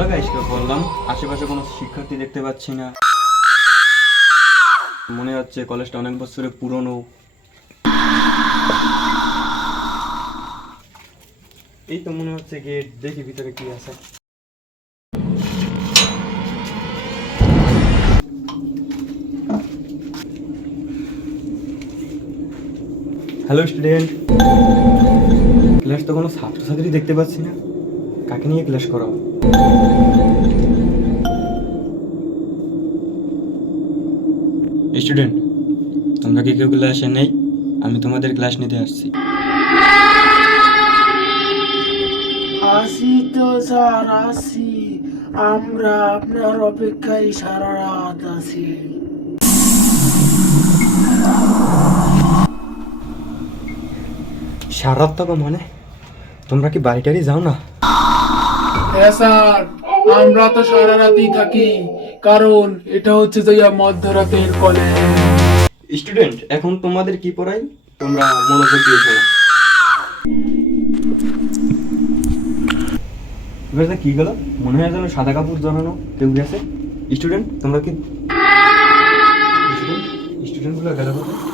ক্লাসে কোনো শিক্ষার্থী দেখতে পাচ্ছি না। মনে হচ্ছে কলেজটা অনেক বছরের পুরনো। এই তো মনে হচ্ছে গেট দেখি ভিতরে কি আছে। হ্যালো স্টুডেন্ট ক্লাস তো কোনো ছাত্রছাত্রী দেখতে পাচ্ছি না। কাকে নিয়ে ক্লাস করাও স্টুডেন্ট তোমরা কি কেউ ক্লাসে নেই? আমি তোমাদের ক্লাস নিতে আসছি। আসি তো স্যার আসি। আমরা আপনার অপেক্ষায় সারা রাত আছি। মানে? তোমরা কি বাড়িটারি যাও না? হ্যাঁ স্যার আমরা তো সারা রাতই থাকি। কারণ এটা হচ্ছে যে মধ্যরাতের কলেজ স্টুডেন্ট, এখন তোমাদের কি পড়াই? তোমরা মনোযোগ দিয়ে শোনো এবার কি গেল? মনে হয় যেন সাদা কাপড় জড়ানো কেউ গেছে। স্টুডেন্ট, তোমরা কি স্টুডেন্ট, স্টুডেন্টগুলো গেল কোথায়?